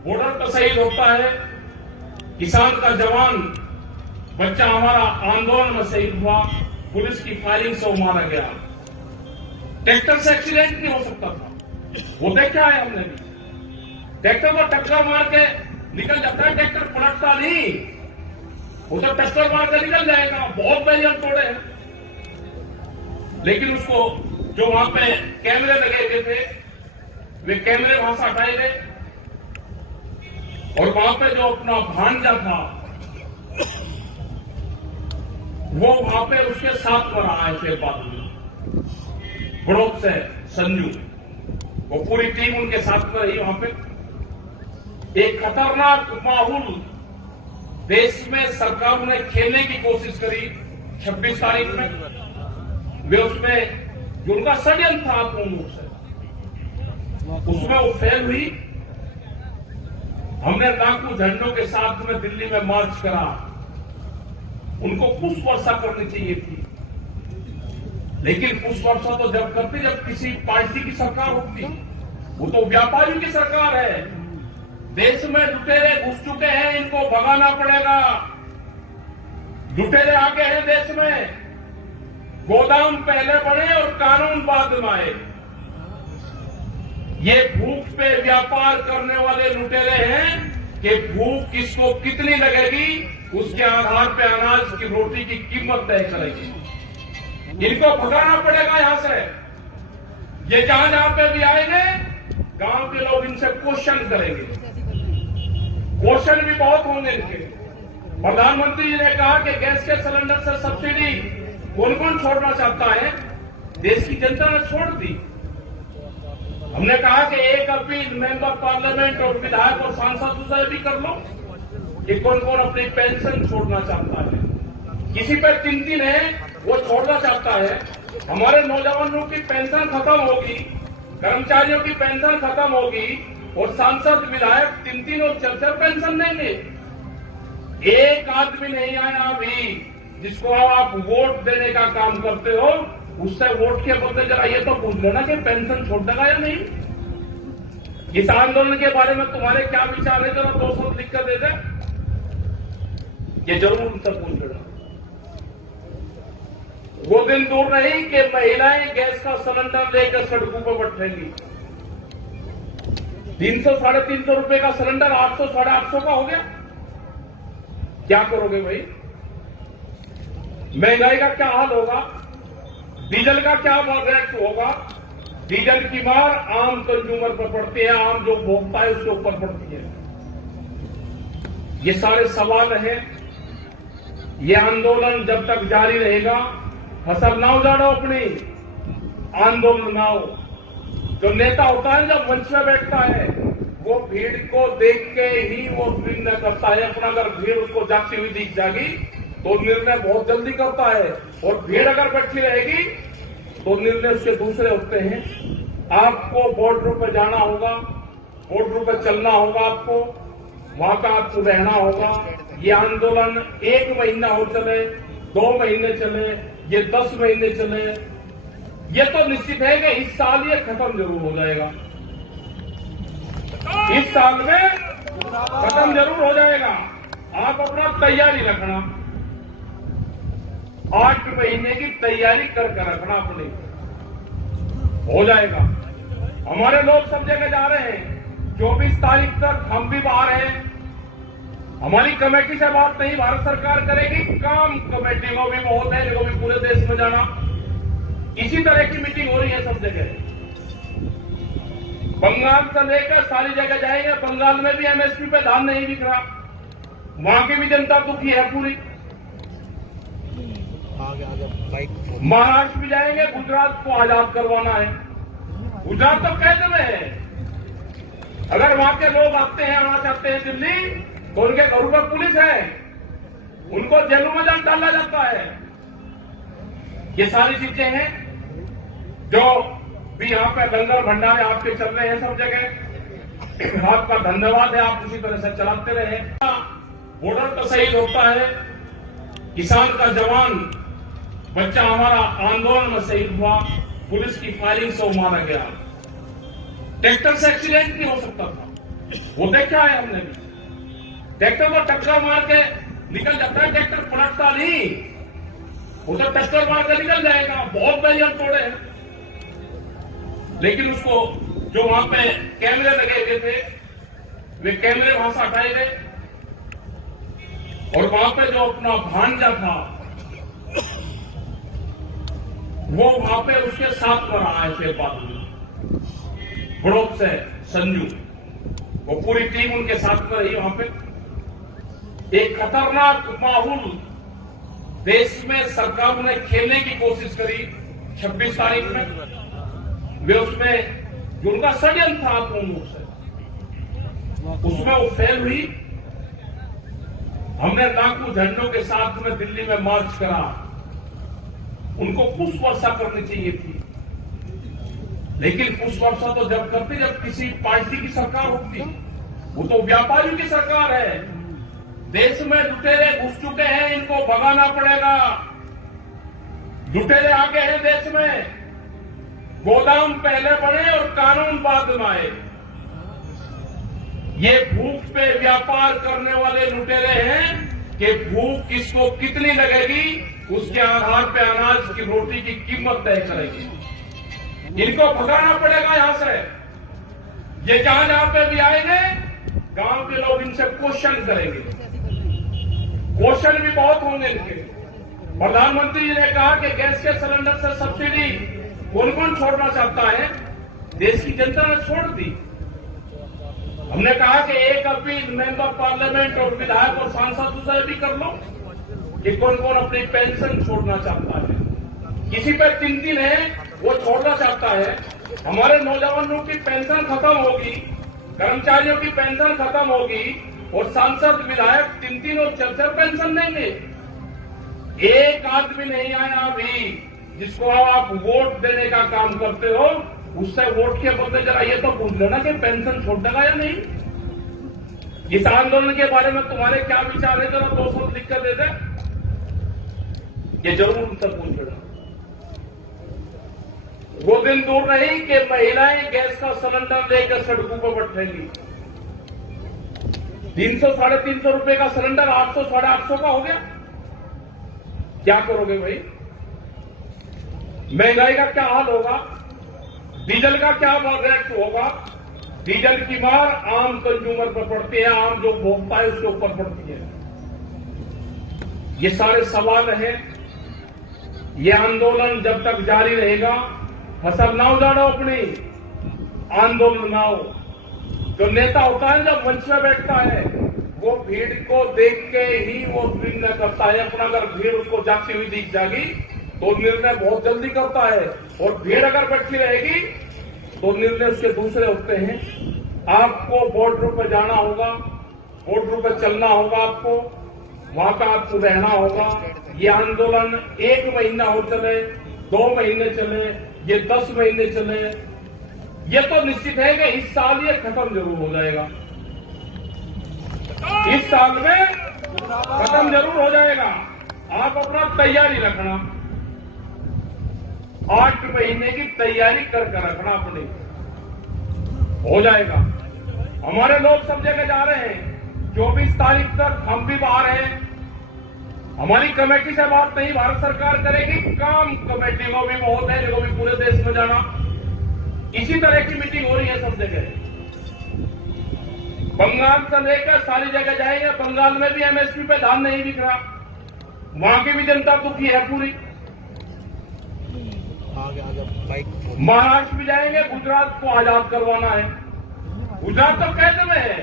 Border पर शहीद होता है, किसान का जवान बच्चा हमारा आंदोलन में शहीद हुआ, पुलिस की फायरिंग से वो मारा गया। ट्रैक्टर से एक्सीडेंट नहीं हो सकता था, वो देखा है हमने भी। ट्रैक्टर को टक्कर मार के निकल जाता है, ट्रैक्टर पलटता नहीं, वो तो टक्कर मार के निकल जाएगा। बहुत बैरियर तोड़े हैं, लेकिन उसको जो वहां पे कैमरे लगे हुए थे, वे कैमरे वहां से हटाए गए और वहां पे जो अपना भांजा था वो वहां पे उसके साथ में आए थे। बाद में बड़ौद से संजू, वो पूरी टीम उनके साथ में रही। वहां पे एक खतरनाक माहौल देश में सरकार ने खेलने की कोशिश करी 26 तारीख में। वे उसमें जो उनका षड्यंत्र था पूर्ण रूप से, उसमें वो फेल हुई। हमने लाखों झंडों के साथ में दिल्ली में मार्च करा, उनको पुष्प वर्षा करनी चाहिए थी, लेकिन पुष्प वर्षा तो जब करती जब किसी पार्टी की सरकार होती। वो तो व्यापारियों की सरकार है। देश में लुटेरे घुस चुके हैं, इनको भगाना पड़ेगा। लुटेरे आगे हैं देश में, गोदाम पहले बढ़े और कानून बाद में आए। ये भूख पे व्यापार करने वाले लुटेरे हैं कि भूख किसको कितनी लगेगी उसके आधार पे अनाज की रोटी की कीमत तय करेगी। इनको भगाना पड़ेगा यहां से। ये जहां जहां पे भी आएंगे, गांव के लोग इनसे क्वेश्चन करेंगे, क्वेश्चन भी बहुत होंगे इनके। प्रधानमंत्री जी ने कहा कि गैस के सिलेंडर से सब्सिडी कौन कौन छोड़ना चाहता है, देश की जनता ने छोड़ दी। हमने कहा कि एक अपील मेंबर पार्लियामेंट और विधायक और सांसद से भी कर लो कि कौन कौन अपनी पेंशन छोड़ना चाहता है। किसी पर 3-3 है, वो छोड़ना चाहता है। हमारे नौजवानों की पेंशन खत्म होगी, कर्मचारियों की पेंशन खत्म होगी और सांसद विधायक 3-3 और 4-4 पेंशन देंगे। एक आदमी नहीं आया अभी जिसको आप वोट देने का काम करते हो, उससे वोट के बदले जरा ये तो पूछ लेना कि पेंशन छोड़ देगा या नहीं। इस आंदोलन के बारे में तुम्हारे क्या विचार है, जरा 2 शब्द लिख कर दे दे, ये जरूर उनसे पूछ लेना। वो दिन दूर नहीं कि महिलाएं गैस का सिलेंडर लेकर सड़कों पर बैठेंगी। 300-350 रुपए का सिलेंडर 800-850 का हो गया। क्या करोगे भाई? महंगाई का क्या हाल होगा? डीजल का क्या रेट होगा? डीजल की मार आम कंज्यूमर पर पड़ती है, आम जो भोगता है उसके ऊपर पड़ती है। ये सारे सवाल हैं। ये आंदोलन जब तक जारी रहेगा, फसल ना उजाड़ो अपनी, आंदोलन ना हो। जो नेता होता है जब मंच में बैठता है, वो भीड़ को देख के ही वो निर्णय करता है। अपना अगर भीड़ उसको जागती हुई दिख जाएगी तो निर्णय बहुत जल्दी करता है, और भीड़ अगर बैठी रहेगी तो निर्णय उसके दूसरे होते हैं। आपको बॉर्डर पर जाना होगा, बॉर्डर पर चलना होगा, आपको वहां पर आपको रहना होगा। ये आंदोलन 1 महीना हो चले, 2 महीने चले, ये 10 महीने चले, ये तो निश्चित है कि इस साल ये खत्म जरूर हो जाएगा। इस साल में खत्म जरूर हो जाएगा। आप अपना तैयारी रखना, 8 महीने की तैयारी करके रखना अपनी, हो जाएगा। हमारे लोग सब जगह जा रहे हैं। 24 तारीख तक हम भी बाहर हैं। हमारी कमेटी से बात नहीं भारत सरकार करेगी, काम कमेटी को भी बहुत है, इनको भी पूरे देश में जाना। इसी तरह की मीटिंग हो रही है सब जगह। बंगाल से लेकर सारी जगह जाएंगे। बंगाल में भी एमएसपी पे धान नहीं बिक रहा, वहां की भी जनता दुखी है पूरी। महाराष्ट्र भी जाएंगे, गुजरात को आजाद करवाना है। गुजरात तो कैद में है। अगर वहां के लोग आते हैं, आना चाहते हैं दिल्ली, तो उनके घरों पर पुलिस है, उनको जेलों में डाला जाता है। ये सारी चीजें हैं जो भी यहाँ पे लंगर भंडारे आपके चल रहे हैं सब जगह। आपका धन्यवाद है, आप उसी तरह से चलाते रहे। बॉर्डर पर शहीद होता है, किसान का जवान बच्चा हमारा आंदोलन में शहीद हुआ, पुलिस की फायरिंग से वो मारा गया। ट्रैक्टर से एक्सीडेंट नहीं हो सकता था, वो देखा है हमने भी। ट्रैक्टर को टक्कर मार के निकल जाता है, ट्रैक्टर पलटता नहीं, वो तो टक्कर मार के निकल जाएगा। बहुत बैरियर तोड़े हैं, लेकिन उसको जो वहां पे कैमरे लगे हुए थे, वे कैमरे वहां से हटाए गए और वहां पे जो अपना भांजा था वो वहां पे उसके साथ पर आए थे बाद में, बड़ौद से संजू, वो पूरी टीम उनके साथ में रही वहां पे। एक खतरनाक माहौल देश में सरकार ने खेलने की कोशिश करी 26 तारीख में। वे उसमें जो उनका षड्यंत्र था पूर्ण रूप से, उसमें वो फेल हुई। हमने लाखों झंडों के साथ में दिल्ली में मार्च करा, उनको पुष्प वर्षा करनी चाहिए थी, लेकिन पुष्प वर्षा तो जब करते जब किसी पार्टी की सरकार होती। वो तो व्यापारियों की सरकार है। देश में लुटेरे घुस चुके हैं, इनको भगाना पड़ेगा। लुटेरे आगे हैं देश में, गोदाम पहले बढ़े और कानून बाद में आए। ये भूख पे व्यापार करने वाले लुटेरे हैं कि भूख किसको कितनी लगेगी उसके आधार पे अनाज की रोटी की कीमत तय करेगी। इनको भगाना पड़ेगा यहां से। ये जहां जहां पे भी आएंगे, गांव के लोग इनसे क्वेश्चन करेंगे, क्वेश्चन भी बहुत होंगे इनके। प्रधानमंत्री जी ने कहा कि गैस के सिलेंडर से सब्सिडी कौन कौन छोड़ना चाहता है, देश की जनता ने छोड़ दी। हमने कहा कि एक अपील मेंबर पार्लियामेंट और विधायक और सांसद से भी कर लो कि कौन कौन अपनी पेंशन छोड़ना चाहता है। किसी पे 3 है, वो छोड़ना चाहता है। हमारे नौजवानों की पेंशन खत्म होगी, कर्मचारियों की पेंशन खत्म होगी और सांसद विधायक 3 और 4 पेंशन देंगे। एक आदमी नहीं आया अभी जिसको आप वोट देने का काम करते हो, उससे वोट के बदले जरा ये तो पूछ लेना कि पेंशन छोड़ देगा या नहीं। इस आंदोलन के बारे में तुम्हारे क्या विचार है, जरा 2 शब्द लिख कर दे दे, ये जरूर उनसे पूछ लेना। वो दिन दूर नहीं कि महिलाएं गैस का सिलेंडर लेकर सड़कों पर बैठेंगी। 300-350 रुपए का सिलेंडर 800-850 का हो गया। क्या करोगे भाई? महंगाई का क्या हाल होगा? डीजल का क्या रेट होगा? डीजल की मार आम कंज्यूमर पर पड़ती है, आम जो भोगता है उसके ऊपर पड़ती है। ये सारे सवाल हैं। ये आंदोलन जब तक जारी रहेगा, फसल ना उजाड़ो अपनी, आंदोलन ना हो। जो नेता होता है जब मंच में बैठता है, वो भीड़ को देख के ही वो निर्णय करता है। अपना अगर भीड़ उसको जाती हुई दिख जाएगी तो निर्णय बहुत जल्दी करता है, और भीड़ अगर बैठी रहेगी तो निर्णय उसके दूसरे होते हैं। आपको बॉर्डर पर जाना होगा, बॉर्डर पर चलना होगा, आपको वहां पर आपको रहना होगा। ये आंदोलन 1 महीना हो चले, 2 महीने चले, ये 10 महीने चले, ये तो निश्चित है कि इस साल ये खत्म जरूर हो जाएगा। इस साल में खत्म जरूर हो जाएगा। आप अपना तैयारी रखना, 8 महीने की तैयारी करके रखना अपनी, हो जाएगा। हमारे लोग सब जगह जा रहे हैं। 24 तारीख तक हम भी बाहर हैं। हमारी कमेटी से बात नहीं भारत सरकार करेगी, काम कमेटी को भी बहुत है, जो भी पूरे देश में जाना। इसी तरह की मीटिंग हो रही है सब जगह। बंगाल से लेकर सारी जगह जाएंगे। बंगाल में भी एमएसपी पे धान नहीं बिक रहा, वहां की भी जनता दुखी है पूरी। महाराष्ट्र भी जाएंगे, गुजरात को आजाद करवाना है। गुजरात तो कैद में है।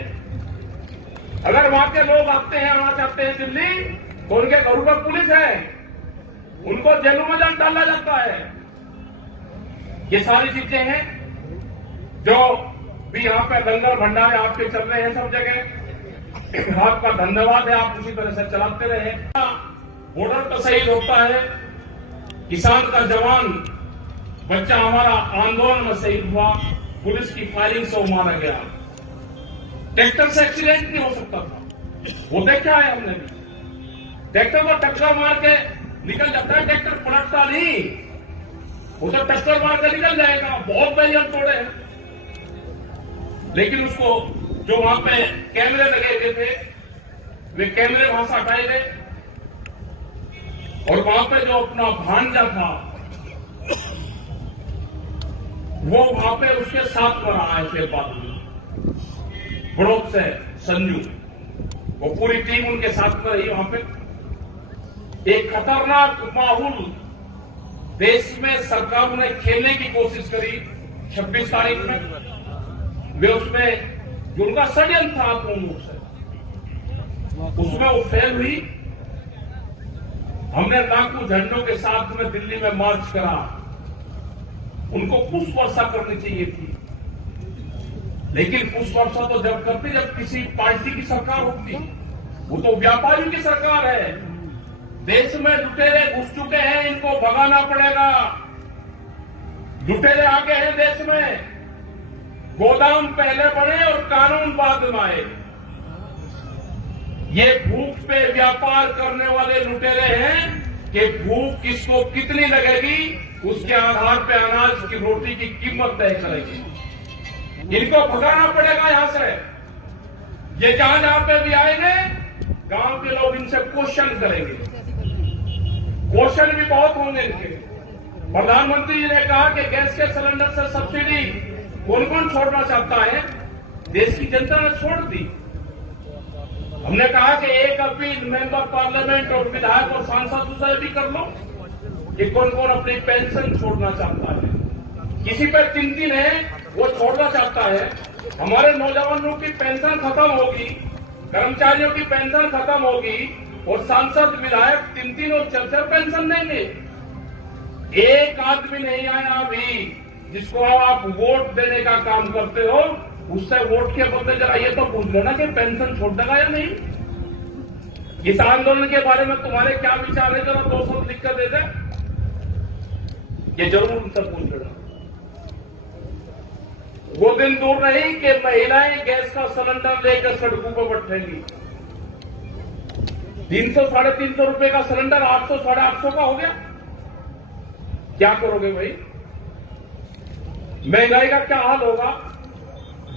अगर वहां के लोग आते हैं, आना चाहते हैं दिल्ली, तो उनके घरों पर पुलिस है, उनको जेलों में डाला जाता है। ये सारी चीजें हैं जो भी यहाँ पे लंगर भंडारे आपके चल रहे हैं सब जगह। आपका धन्यवाद है, आप उसी तरह से चलाते रहे। बॉर्डर पर शहीद होता है किसान का जवान, बच्चा हमारा आंदोलन में शहीद हुआ, पुलिस की फायरिंग से मारा गया। ट्रैक्टर से एक्सीडेंट नहीं हो सकता था, वो देखा है हमने भी। ट्रैक्टर को टक्कर मार के निकल जाता है, ट्रैक्टर पलटता नहीं, वो तो टक्कर मार के निकल जाएगा। बहुत बैरियर तोड़े हैं, लेकिन उसको जो वहां पे कैमरे लगे हुए थे वे कैमरे वहां से हटाए गए और वहां पे जो अपना भांजा था वो वहां पे उसके साथ पर आए थे बाद में बड़ौद से संजू, वो पूरी टीम उनके साथ में रही। वहां पे एक खतरनाक माहौल देश में सरकार ने खेलने की कोशिश करी 26 तारीख में। वे उसमें जो उनका षड्यंत्र था पूर्ण रूप से उसमें वो फेल हुई। हमने लाखों झंडों के साथ में दिल्ली में मार्च करा, उनको पुष्प वर्षा करनी चाहिए थी, लेकिन पुष्प वर्षा तो जब करती जब किसी पार्टी की सरकार होती। वो तो व्यापारियों की सरकार है। देश में लुटेरे घुस चुके हैं, इनको भगाना पड़ेगा। लुटेरे आ गए हैं देश में, गोदाम पहले बने और कानून बाद में आए। ये भूख पे व्यापार करने वाले लुटेरे हैं कि भूख किसको कितनी लगेगी उसके आधार पे अनाज की रोटी की कीमत तय करेगी। इनको भगाना पड़ेगा यहां से। ये जहां जहां पे भी आएंगे गांव के लोग इनसे क्वेश्चन करेंगे, क्वेश्चन भी बहुत होंगे इनके। प्रधानमंत्री जी ने कहा कि गैस के सिलेंडर से सब्सिडी कौन कौन छोड़ना चाहता है, देश की जनता ने छोड़ दी। हमने कहा कि एक अपील मेंबर पार्लियामेंट और विधायक और सांसद से भी कर लो कि कौन कौन अपनी पेंशन छोड़ना चाहता है। किसी पर 3 है वो छोड़ना चाहता है। हमारे नौजवानों की पेंशन खत्म होगी, कर्मचारियों की पेंशन खत्म होगी और सांसद विधायक 3 और 4 पेंशन देंगे। एक आदमी नहीं आया अभी जिसको आप वोट देने का काम करते हो, उससे वोट के बदले जरा ये तो पूछ लेना कि पेंशन छोड़ देगा या नहीं। इस आंदोलन के बारे में तुम्हारे क्या विचार है, जरा 2 शब्द लिख कर दे दे, ये जरूर उनसे पूछ लेना। वो दिन दूर नहीं कि महिलाएं गैस का सिलेंडर लेकर सड़कों पर बैठेंगी। 300-350 रुपए का सिलेंडर 800-850 का हो गया। क्या करोगे भाई? महंगाई का क्या हाल होगा?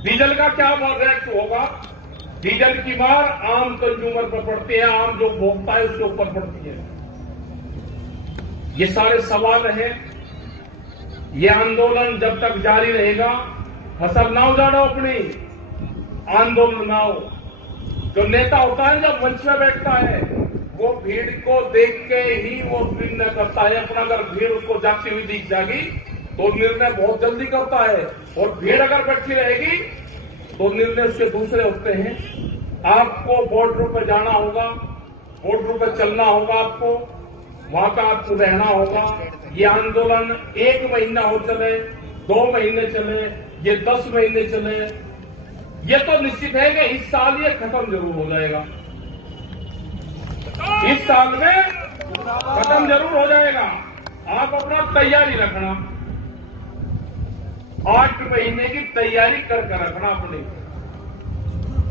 डीजल का क्या रेट होगा? डीजल की मार आम कंज्यूमर पर पड़ती है, आम जो भोगता है उसके ऊपर पड़ती है। ये सारे सवाल हैं। ये आंदोलन जब तक जारी रहेगा, फसल ना उजाड़ो अपनी, आंदोलन ना हो। जो नेता होता है जब मंच में बैठता है वो भीड़ को देख के ही वो निर्णय करता है। अपना अगर भीड़ उसको जाती हुई दिख जाएगी तो निर्णय बहुत जल्दी करता है, और भीड़ अगर बैठी रहेगी तो निर्णय उसके दूसरे होते हैं। आपको बॉर्डर पर जाना होगा, बॉर्डर पर चलना होगा, आपको वहां पर आपको रहना होगा। ये आंदोलन 1 महीना हो चले, 2 महीने चले, ये 10 महीने चले, ये तो निश्चित है कि इस साल ये खत्म जरूर हो जाएगा। इस साल में खत्म जरूर हो जाएगा। आप अपना तैयारी रखना, 8 महीने की तैयारी करके रखना अपनी,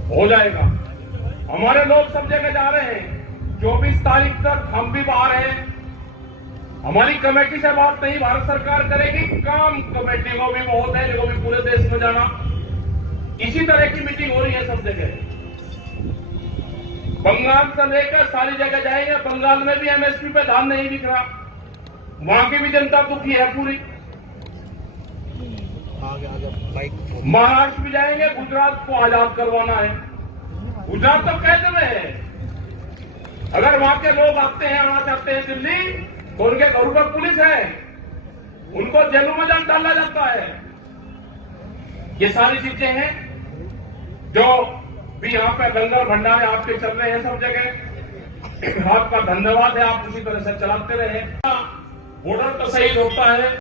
हो जाएगा। हमारे लोग सब जगह जा रहे हैं। 24 तारीख तक हम भी बाहर हैं। हमारी कमेटी से बात नहीं भारत सरकार करेगी, काम कमेटी को भी बहुत है, जो भी पूरे देश में जाना। इसी तरह की मीटिंग हो रही है सब जगह। बंगाल से लेकर सारी जगह जाएंगे। बंगाल में भी एमएसपी पे धान नहीं बिक रहा, वहां की भी जनता दुखी है पूरी। महाराष्ट्र भी जाएंगे, गुजरात को आजाद करवाना है। गुजरात तो कैद में है। अगर वहां के लोग आते हैं, आना चाहते हैं दिल्ली, तो उनके घरों पर पुलिस है, उनको जेलों में डाला जाता है। ये सारी चीजें हैं जो भी यहाँ पे लंगर भंडारे आपके चल रहे हैं सब जगह। आपका धन्यवाद है, आप उसी तरह से चलाते रहे। बॉर्डर तो शहीद होता है।